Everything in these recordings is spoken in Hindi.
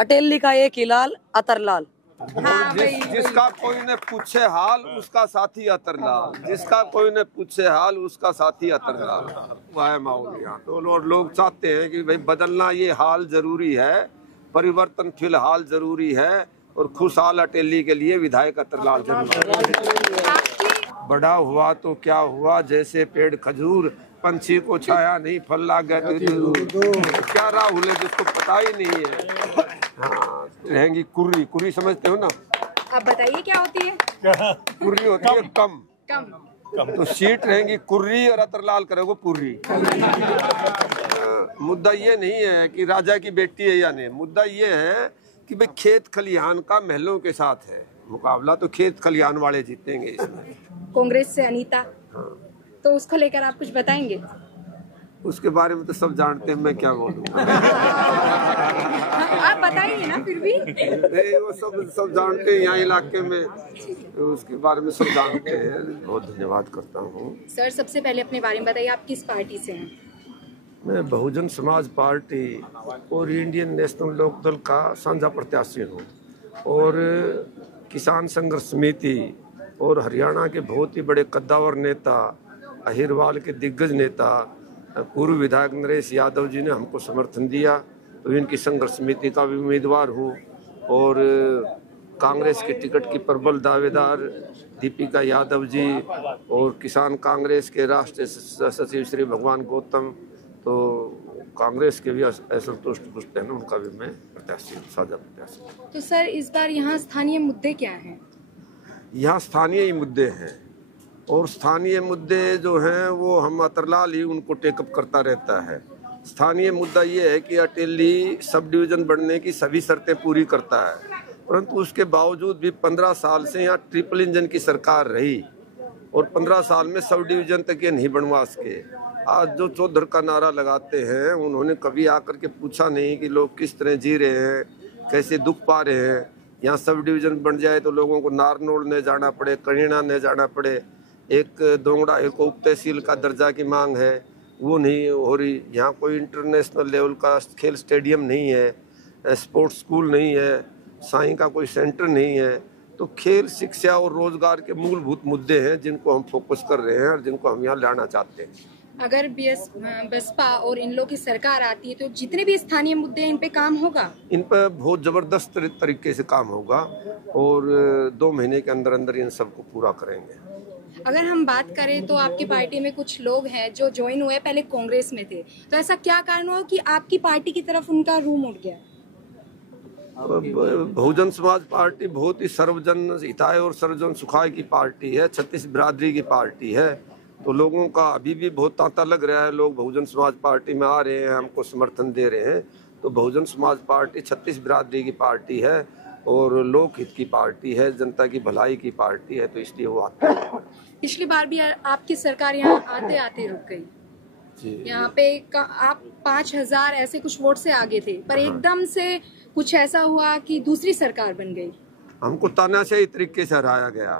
अटेली का एक ही लाल अतरलाल। हाँ, जिसका कोई ने पूछे हाल उसका साथी अतरलाल, जिसका कोई ने पूछे हाल उसका साथी अतरलाल, वह माहौल यहाँ। तो लोग चाहते हैं कि भाई बदलना ये हाल जरूरी है, परिवर्तन फिलहाल जरूरी है, और खुशहाल अटेली के लिए विधायक अतरलाल जरूरी। बड़ा हुआ तो क्या हुआ, जैसे पेड़ खजूर, पंछी को छाया नहीं फल लागे क्या राहुल है जिसको पता ही नहीं है। हाँ, रहेंगी कुर्री। कुर्री समझते हो ना? आप बताइए क्या होती है? कुर्री होती है कम। तो सीट रहेंगी कुर्री और अतरलाल करोगे पुर्री। मुद्दा ये नहीं है कि राजा की बेटी है या नहीं, मुद्दा ये है कि भाई खेत खलिहान का महलों के साथ है मुकाबला, तो खेत खलिहान वाले जीतेंगे इसमें। कांग्रेस से अनीता। हाँ। तो उसको लेकर आप कुछ बताएंगे? उसके बारे में तो सब जानते हैं, मैं क्या बोलूँ। आप बताइए ना फिर भी। नहीं, वो सब जानते हैं यहाँ इलाके में, तो उसके बारे में सब जानते हैं। बहुत धन्यवाद करता हूँ। सर, सबसे पहले अपने बारे में बताइए, आप किस पार्टी से हैं? मैं बहुजन समाज पार्टी और इंडियन नेशनल लोकदल का साझा प्रत्याशी हूँ, और किसान संघर्ष समिति और हरियाणा के बहुत ही बड़े कद्दावर नेता, अहिरवाल के दिग्गज नेता पूर्व विधायक नरेश यादव जी ने हमको समर्थन दिया, तो इनकी संघर्ष समिति का भी उम्मीदवार हूँ। और कांग्रेस के टिकट की प्रबल दावेदार दीपिका यादव जी, और किसान कांग्रेस के राष्ट्रीय सचिव श्री भगवान गौतम, तो कांग्रेस के भी असंतुष्ट पुष्ट है ना, उनका भी मैं प्रत्याशी हूँ, साझा प्रत्याशी। तो सर, इस बार यहाँ स्थानीय मुद्दे क्या हैं? यहाँ स्थानीय ही मुद्दे हैं, और स्थानीय मुद्दे जो हैं वो हम अतरलाल ही उनको टेकअप करता रहता है। स्थानीय मुद्दा ये है कि अटेली सब डिवीज़न बनने की सभी शर्तें पूरी करता है, परंतु उसके बावजूद भी 15 साल से यहाँ ट्रिपल इंजन की सरकार रही, और 15 साल में सब डिवीज़न तक ये नहीं बनवा सके। आज जो चौधर का नारा लगाते हैं, उन्होंने कभी आकर के पूछा नहीं कि लोग किस तरह जी रहे हैं, कैसे दुख पा रहे हैं। यहाँ सब डिवीज़न बन जाए तो लोगों को नारनौल न जाना पड़े, करीना न जाना पड़े। एक दोंगड़ा एक उप तहसील का दर्जा की मांग है, वो नहीं हो रही। यहाँ कोई इंटरनेशनल लेवल का खेल स्टेडियम नहीं है, स्पोर्ट्स स्कूल नहीं है, साईं का कोई सेंटर नहीं है। तो खेल, शिक्षा और रोजगार के मूलभूत मुद्दे हैं जिनको हम फोकस कर रहे हैं और जिनको हम यहाँ लाना चाहते हैं। अगर बसपा और इन लोगों की सरकार आती है तो जितने भी स्थानीय मुद्दे हैं इन पे काम होगा? इन पर बहुत जबरदस्त तरीके से काम होगा, और 2 महीने के अंदर अंदर इन सबको पूरा करेंगे। अगर हम बात करें तो आपकी पार्टी में कुछ लोग हैं जो ज्वाइन हुए, पहले कांग्रेस में थे, तो ऐसा क्या कारण हुआ कि आपकी पार्टी की तरफ उनका रूम उठ गया? बहुजन समाज पार्टी बहुत ही सर्वजन हिताय और सर्वजन सुखाय की पार्टी है, 36 बिरादरी की पार्टी है। तो लोगों का अभी भी बहुत तांता लग रहा है, लोग बहुजन समाज पार्टी में आ रहे हैं, हमको समर्थन दे रहे हैं। तो बहुजन समाज पार्टी 36 बिरादरी की पार्टी है और लोकहित की पार्टी है, जनता की भलाई की पार्टी है, तो इसलिए वो आते हैं। पिछली बार भी आपकी सरकार यहाँ आते आते रुक गई। यहाँ पे आप 5000 ऐसे कुछ वोट से आगे थे, पर एकदम से कुछ ऐसा हुआ कि दूसरी सरकार बन गई। हमको तानाशाही तरीके से हराया गया,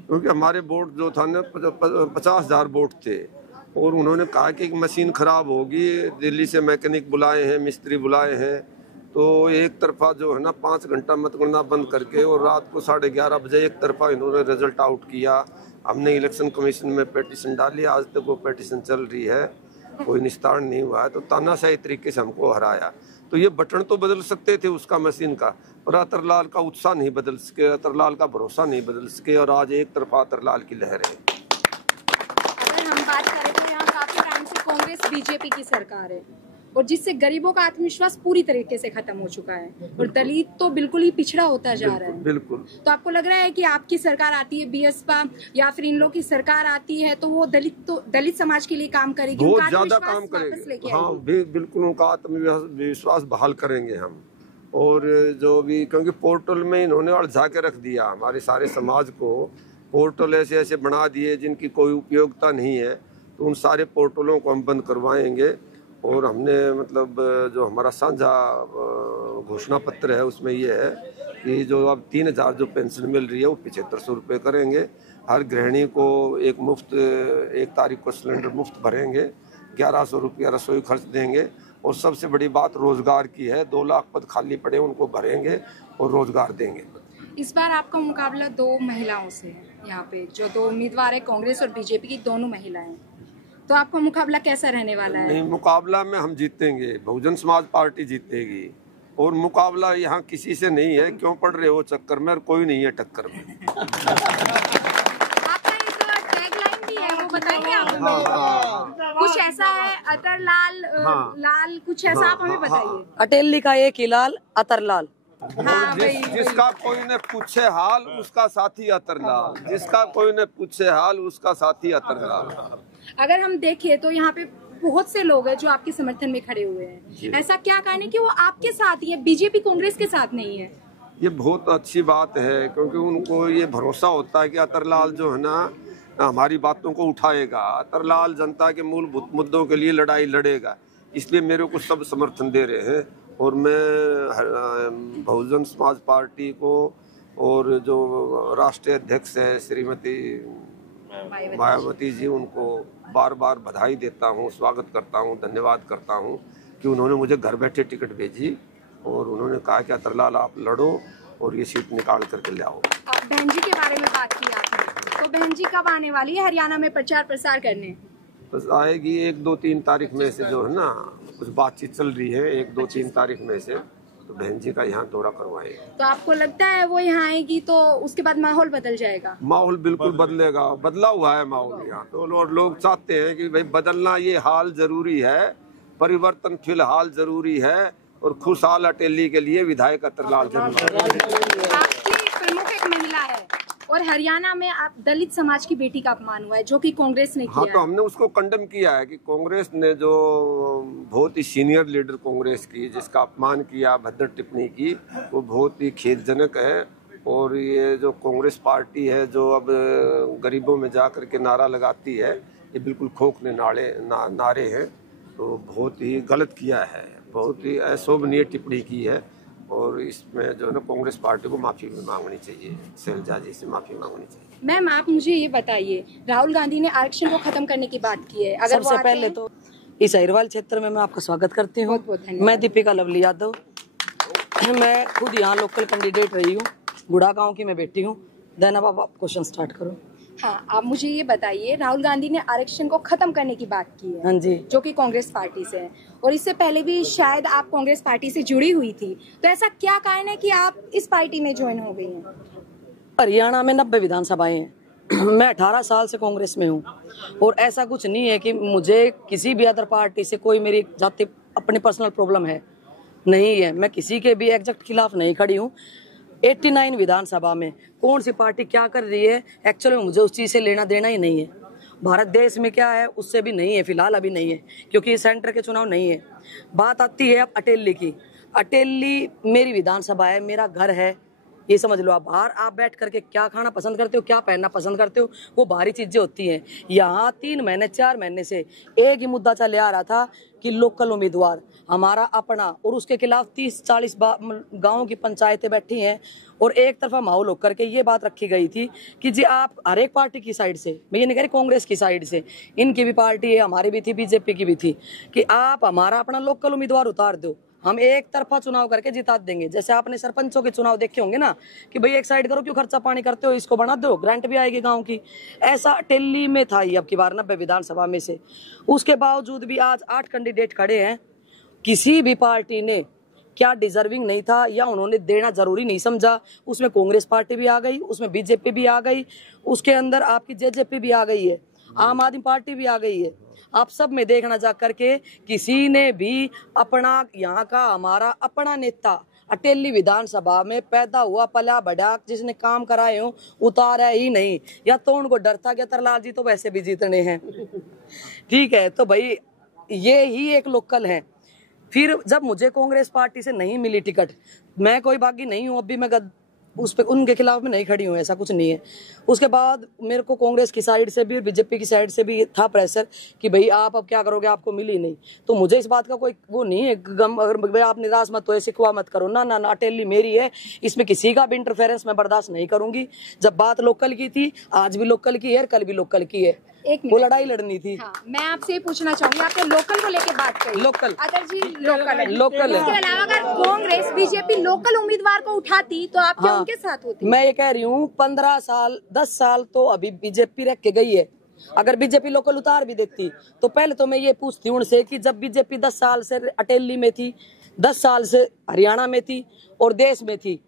क्योंकि हमारे वोट जो था ना 50,000 वोट थे, और उन्होंने कहा कि मशीन खराब होगी, दिल्ली से मैकेनिक बुलाए हैं, मिस्त्री बुलाए हैं। तो एक तरफा जो है ना 5 घंटा मतगणना बंद करके, और रात को 11:30 बजे एक तरफा इन्होंने रिजल्ट आउट किया। हमने इलेक्शन कमीशन में पिटीशन डाली, आज तक वो पिटीशन चल रही है, कोई निस्तारण नहीं हुआ है। तो तानाशाही तरीके से हमको हराया। तो ये बटन तो बदल सकते थे उसका, मशीन का, और अतरलाल का उत्साह नहीं बदल सके, अतरलाल का भरोसा नहीं बदल सके, और आज एक तरफा अतरलाल की लहर है। अगर हम बात करें तो यहाँ काफी टाइम से कांग्रेस बीजेपी की सरकार है, और जिससे गरीबों का आत्मविश्वास पूरी तरीके से खत्म हो चुका है, और दलित तो बिल्कुल ही पिछड़ा होता जा रहा है। बिल्कुल। तो आपको लग रहा है कि आपकी सरकार आती है, बीएसपा या फिर इन लोगों की सरकार आती है, तो वो दलित समाज के लिए काम करेगी, बहुत ज्यादा काम करेगी। हाँ, बिल्कुल उनका आत्मविश्वास बहाल करेंगे हम। और जो भी, क्योंकि पोर्टल में इन्होंने उलझा के रख दिया हमारे सारे समाज को, पोर्टल ऐसे ऐसे बना दिए जिनकी कोई उपयोगिता नहीं है, तो उन सारे पोर्टलों को हम बंद करवाएंगे। और हमने मतलब जो हमारा साझा घोषणा पत्र है उसमें ये है कि जो अब 3000 जो पेंशन मिल रही है वो 7500 रुपये करेंगे। हर गृहिणी को एक तारीख को सिलेंडर मुफ्त भरेंगे, 1100 रुपया रसोई खर्च देंगे, और सबसे बड़ी बात रोजगार की है। 2 लाख पद खाली पड़े, उनको भरेंगे और रोजगार देंगे। इस बार आपका मुकाबला 2 महिलाओं से है। यहाँ पे जो 2 उम्मीदवार है, कांग्रेस और बीजेपी की दोनों महिलाएं, तो आपका मुकाबला कैसा रहने वाला है? नहीं, मुकाबला में हम जीतेंगे, बहुजन समाज पार्टी जीतेगी। और मुकाबला यहाँ किसी से नहीं है। क्यों पड़ रहे हो चक्कर में? कोई नहीं है टक्कर में। आपका एक टैगलाइन भी है, वो बताएंगे आप? हाँ। कुछ ऐसा है, अतर लाल लाल, कुछ ऐसा आप हमें बताइए। अटेली का एक ही लाल, अतर लाल। हाँ, जिसका कोई ने पूछे हाल, उसका साथी अतरलाल। जिसका कोई ने पूछे हाल, उसका साथी अतरलाल। अगर हम देखें तो यहाँ पे बहुत से लोग हैं जो आपके समर्थन में खड़े हुए हैं। ऐसा क्या कारण है कि वो आपके साथ ही है, बीजेपी कांग्रेस के साथ नहीं है? ये बहुत अच्छी बात है, क्योंकि उनको ये भरोसा होता है कि अतरलाल जो है ना हमारी बातों को उठाएगा। अतरलाल जनता के मूलभूत मुद्दों के लिए लड़ाई लड़ेगा, इसलिए मेरे को सब समर्थन दे रहे हैं। और मैं बहुजन समाज पार्टी को और जो राष्ट्रीय अध्यक्ष है श्रीमती मायावती जी, उनको बार बार बधाई देता हूँ, स्वागत करता हूँ, धन्यवाद करता हूँ कि उन्होंने मुझे घर बैठे टिकट भेजी और उन्होंने कहा कि अतरलाल आप लड़ो और ये सीट निकाल करके ले आओ। बहन जी के बारे में बात की आपने, तो बहन जी कब आने वाली है हरियाणा में प्रचार प्रसार करने? बस आएगी 1, 2, 3 तारीख में से, जो है ना कुछ बातचीत चल रही है। 1, 2, 3 तारीख में से तो बहन जी का यहाँ दौरा करवाएंगे। तो आपको लगता है वो यहाँ आएगी तो उसके बाद माहौल बदल जाएगा? माहौल बिल्कुल बदलेगा, बदला हुआ है माहौल यहाँ तो। और लोग चाहते हैं कि भाई बदलना ये हाल जरूरी है, परिवर्तन फिलहाल जरूरी है और खुशहाल अटेली के लिए विधायक अतरलाल जरूरी है। आपकी प्रमुख एक महिला है और हरियाणा में आप दलित समाज की बेटी का अपमान हुआ है जो कि कांग्रेस ने किया। हाँ, तो हमने उसको कंडेम किया है कि कांग्रेस ने जो बहुत ही सीनियर लीडर कांग्रेस की जिसका अपमान किया, भद्दर टिप्पणी की, वो बहुत ही खेदजनक है। और ये जो कांग्रेस पार्टी है जो अब गरीबों में जा करके नारा लगाती है, ये बिल्कुल खोखले नारे हैं। तो बहुत ही गलत किया है, बहुत ही अशोभनीय टिप्पणी की है। और इसमें जो है ना कांग्रेस पार्टी को माफी भी मांगनी चाहिए, शैलजा जी से माफी मांगनी चाहिए। मैम आप मुझे ये बताइए, राहुल गांधी ने आरक्षण को खत्म करने की बात की है, अगर सबसे पहले तो इस अहिरवाल क्षेत्र में मैं आपका स्वागत करती हूँ। मैं दीपिका लवली यादव, मैं खुद यहाँ लोकल कैंडिडेट रही हूँ, गुड़ा गाँव की मैं बेटी हूँ। देन अब आप क्वेश्चन स्टार्ट करो। हाँ, आप मुझे ये बताइए, राहुल गांधी ने आरक्षण को खत्म करने की बात की है। हाँ जी, जो कि कांग्रेस पार्टी से है, और इससे पहले भी शायद आप कांग्रेस पार्टी से जुड़ी हुई थी, तो ऐसा क्या कारण है कि आप इस पार्टी में ज्वाइन हो गई हैं? हरियाणा में 90 विधानसभाएं हैं। मैं 18 साल से कांग्रेस में हूँ और ऐसा कुछ नहीं है कि मुझे किसी भी अदर पार्टी से कोई मेरी जाति अपनी पर्सनल प्रॉब्लम है, नहीं है। मैं किसी के भी एग्जैक्ट खिलाफ नहीं खड़ी हूँ। 89 विधानसभा में कौन सी पार्टी क्या कर रही है, एक्चुअली में मुझे उस चीज से लेना देना ही नहीं है। भारत देश में क्या है उससे भी नहीं है, फिलहाल अभी नहीं है, क्योंकि सेंटर के चुनाव नहीं है। बात आती है अब अटेली की। अटेली मेरी विधानसभा है, मेरा घर है, ये समझ लो। आप बाहर आप बैठ करके क्या खाना पसंद करते हो, क्या पहनना पसंद करते हो, वो बाहरी चीजें होती हैं। यहाँ 3 महीने 4 महीने से एक ही मुद्दा चले आ रहा था कि लोकल उम्मीदवार हमारा अपना, और उसके खिलाफ 30-40 गाँव की पंचायतें बैठी हैं और एक तरफा माहौल होकर के ये बात रखी गई थी कि जी आप हर एक पार्टी की साइड से, मैं ये नहीं कह रही कांग्रेस की साइड से, इनकी भी पार्टी है, हमारी भी थी, बीजेपी की भी थी, कि आप हमारा अपना लोकल उम्मीदवार उतार दो, हम एक तरफा चुनाव करके जिता देंगे। जैसे आपने सरपंचों के चुनाव देखे होंगे ना कि भाई एक साइड करो, क्यों खर्चा पानी करते हो, इसको बना दो, ग्रांट भी आएगी गांव की। ऐसा अटेली में था ये अब की बार 90 विधानसभा में से। उसके बावजूद भी आज 8 कैंडिडेट खड़े हैं। किसी भी पार्टी ने क्या डिजर्विंग नहीं था या उन्होंने देना जरूरी नहीं समझा, उसमें कांग्रेस पार्टी भी आ गई, उसमें बीजेपी भी आ गई, उसके अंदर आपकी जेजेपी भी आ गई है, आम आदमी पार्टी भी आ गई है। आप सब में देखना जा करके किसी ने भी अपना, यहाँ का हमारा अपना नेता अटेली विधानसभा में पैदा हुआ पला बढ़ा जिसने काम कराए हो उतारा ही नहीं। या तो उनको डर था कि अतरलाल जी तो वैसे भी जीतने हैं, ठीक है, तो भाई ये ही एक लोकल है। फिर जब मुझे कांग्रेस पार्टी से नहीं मिली टिकट, मैं कोई बागी नहीं हूँ, अब भी मैं उस पे उनके खिलाफ में नहीं खड़ी हूँ, ऐसा कुछ नहीं है। उसके बाद मेरे को कांग्रेस की साइड से भी और बीजेपी की साइड से भी था प्रेशर कि भाई आप अब क्या करोगे, आपको मिली नहीं। तो मुझे इस बात का कोई वो नहीं है गम, अगर भाई आप निराश मत हो, शिकवा मत करो, ना ना ना, अटेली मेरी है, इसमें किसी का भी इंटरफेरेंस मैं बर्दाश्त नहीं करूंगी। जब बात लोकल की थी, आज भी लोकल की है, कल भी लोकल की है। वो लड़ाई लड़नी थी। हाँ, मैं आपसे पूछना चाहूंगी, आपने लोकल को लेके बात करी। लोकल अदर जी लोकल है। लोकल है। इसके अलावा अगर कांग्रेस बीजेपी लोकल उम्मीदवार को उठाती तो आप क्या उनके साथ होती? मैं ये कह रही हूँ 15 साल 10 साल तो अभी बीजेपी रख के गई है। अगर बीजेपी लोकल उतार भी देती तो पहले तो मैं ये पूछती हूँ उनसे कि जब बीजेपी 10 साल से अटेली में थी, 10 साल से हरियाणा में थी और देश में थी,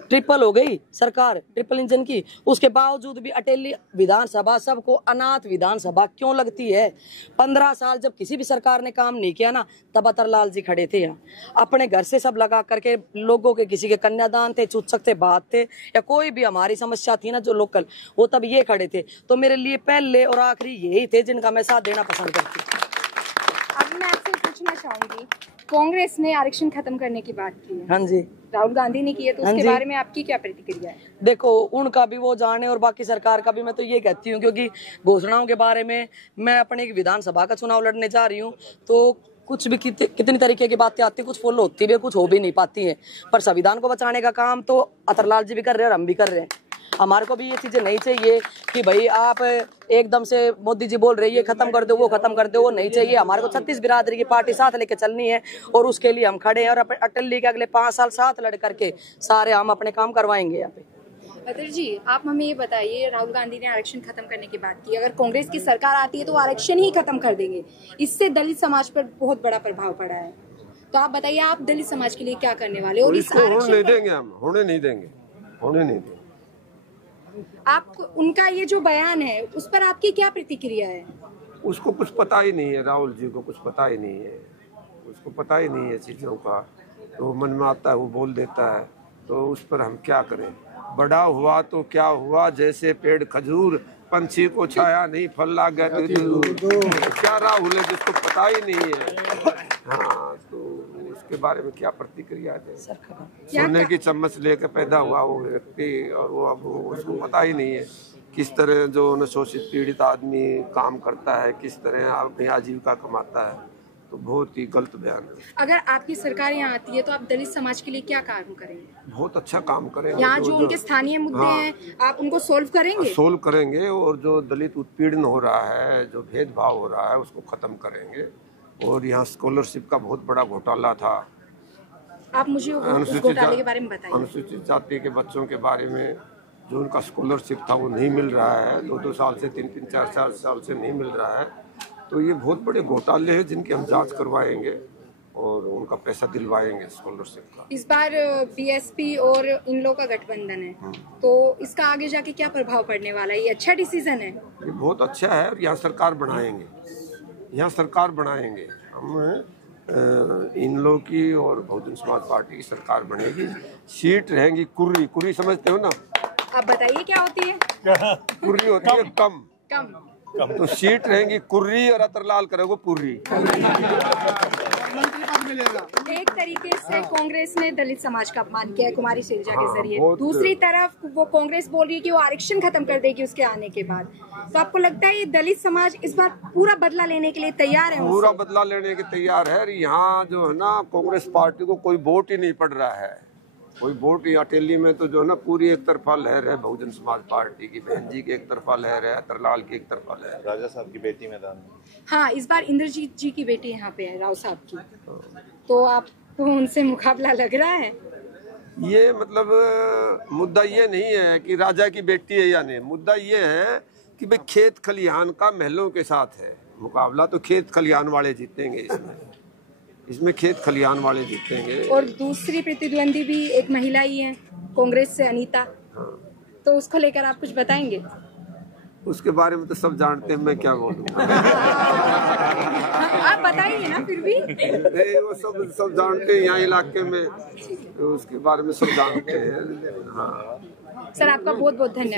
ट्रिपल हो गई सरकार, ट्रिपल इंजन की, उसके बावजूद भी अटेली विधानसभा सबको अनाथ विधानसभा क्यों लगती है? 15 साल जब किसी भी सरकार ने काम नहीं किया ना, तब अतरलाल जी खड़े थे यहाँ, अपने घर से सब लगा करके लोगों के, किसी के कन्यादान थे, चूचक थे, बात थे, या कोई भी हमारी समस्या थी ना जो लोकल, वो तब ये खड़े थे। तो मेरे लिए पहले और आखिरी यही थे जिनका मैं साथ देना पसंद करती हूँ। अब मैं आपसे पूछना चाहूंगी, कांग्रेस ने आरक्षण खत्म करने की बात की है, हाँ जी, राहुल गांधी ने की है, तो उसके बारे में आपकी क्या प्रतिक्रिया है? देखो, उनका भी वो जाने और बाकी सरकार का भी मैं तो ये कहती हूँ, क्योंकि घोषणाओं के बारे में मैं अपने एक विधानसभा का चुनाव लड़ने जा रही हूँ तो कुछ भी कितनी तरीके की बातें आती है, कुछ फॉलो होती है, कुछ हो भी नहीं पाती है, पर संविधान को बचाने का काम तो अतरलाल जी भी कर रहे हैं और हम भी कर रहे हैं। हमारे को भी ये चीजें नहीं चाहिए कि भाई आप एकदम से मोदी जी बोल रही है खत्म कर दो, वो खत्म कर दो, वो नहीं चाहिए। हमारे को 36 बिरादरी की पार्टी साथ लेके चलनी है और उसके लिए हम खड़े हैं और अटली के अगले 5 साल साथ लड़ करके सारे हम अपने काम करवाएंगे यहाँ पे। अतर जी, आप हमें ये बताइए, राहुल गांधी ने आरक्षण खत्म करने की बात की, अगर कांग्रेस की सरकार आती है तो आरक्षण ही खत्म कर देंगे, इससे दलित समाज पर बहुत बड़ा प्रभाव पड़ा है, तो आप बताइए आप दलित समाज के लिए क्या करने वाले? और इस आरक्षण नहीं देंगे, हम होने नहीं देंगे। आप उनका ये जो बयान है उस पर आपकी क्या प्रतिक्रिया है? उसको कुछ पता ही नहीं है, राहुल जी को कुछ पता ही नहीं है, उसको पता ही नहीं है चीज़ों का, तो मन में आता है वो बोल देता है, तो उस पर हम क्या करें? बड़ा हुआ तो क्या हुआ, जैसे पेड़ खजूर, पंछी को छाया नहीं, फल ला गया तो क्या राहुल है जिसको पता ही नहीं है। हाँ, तो उसके बारे में क्या प्रतिक्रिया है? सोने की चम्मच लेकर पैदा हुआ वो व्यक्ति, और वो अब उसको पता ही नहीं है किस तरह जो शोषित पीड़ित आदमी काम करता है, किस तरह अपनी आजीविका कमाता है, तो बहुत ही गलत बयान है। अगर आपकी सरकार यहाँ आती है तो आप दलित समाज के लिए क्या काम करेंगे? बहुत अच्छा काम करेंगे। यहाँ जो उनके स्थानीय मुद्दे हैं आप उनको सोल्व करेंगे? सोल्व करेंगे, और जो दलित उत्पीड़न हो रहा है, जो भेदभाव हो रहा है, उसको खत्म करेंगे। और यहाँ स्कॉलरशिप का बहुत बड़ा घोटाला था, आप मुझे उस घोटाले के बारे में बताइए। अनुसूचित जाति के बच्चों के बारे में जो उनका स्कॉलरशिप था वो नहीं मिल रहा है, 2-2 साल से 3-3, 4-4 साल से नहीं मिल रहा है, तो ये बहुत बड़े घोटाले हैं जिनकी हम जांच करवाएंगे और उनका पैसा दिलवाएंगे स्कॉलरशिप का। इस बार बीएसपी और इन लोगों का गठबंधन है, तो इसका आगे जाके क्या प्रभाव पड़ने वाला है? ये अच्छा डिसीजन है? ये बहुत अच्छा है, और यहाँ सरकार बनाएंगे, हम इन लोगों की और बहुजन समाज पार्टी की सरकार बनेगी। सीट रहेंगी कुर्री समझते हो ना? आप बताइए क्या होती है? कुर्री होती है कम, तो सीट रहेंगी कुर्री और अतरलाल करेगो पूरी। एक तरीके से कांग्रेस ने दलित समाज का अपमान किया है कुमारी शैलजा के जरिए, दूसरी तरफ वो कांग्रेस बोल रही है कि वो आरक्षण खत्म कर देगी उसके आने के बाद, तो आपको लगता है ये दलित समाज इस बार पूरा बदला लेने के लिए तैयार है? पूरा बदला लेने के तैयार है। यहाँ जो है ना, कांग्रेस पार्टी को कोई वोट ही नहीं पड़ रहा है, कोई वोट। यहाँ अटेली में तो जो है ना पूरी एक तरफा लहर है, बहुजन समाज पार्टी की, बहन जी की एक तरफा लहर है, अतरलाल की एक तरफा लहर, राजा साहब की बेटी मैदान में। हाँ, इस बार इंद्रजीत जी की बेटी यहाँ पे है, राव साहब की, तो आपको उनसे मुकाबला लग रहा है? ये मतलब मुद्दा ये नहीं है कि राजा की बेटी है या नहीं, मुद्दा ये है कि भाई खेत खलिहान का महलों के साथ है मुकाबला, तो खेत खलिहान वाले जीतेंगे इसमें खेत खलिहान वाले जीतेंगे। और दूसरी प्रतिद्वंदी भी एक महिला ही है कांग्रेस से, अनीता, तो उसको लेकर आप कुछ बताएंगे? उसके बारे में तो सब जानते हैं, मैं क्या बोलूँ। आप बताइए ना फिर भी। नहीं, वो सब जानते हैं यहाँ इलाके में, तो उसके बारे में सब जानते हैं। हाँ सर, आपका बहुत बहुत धन्यवाद।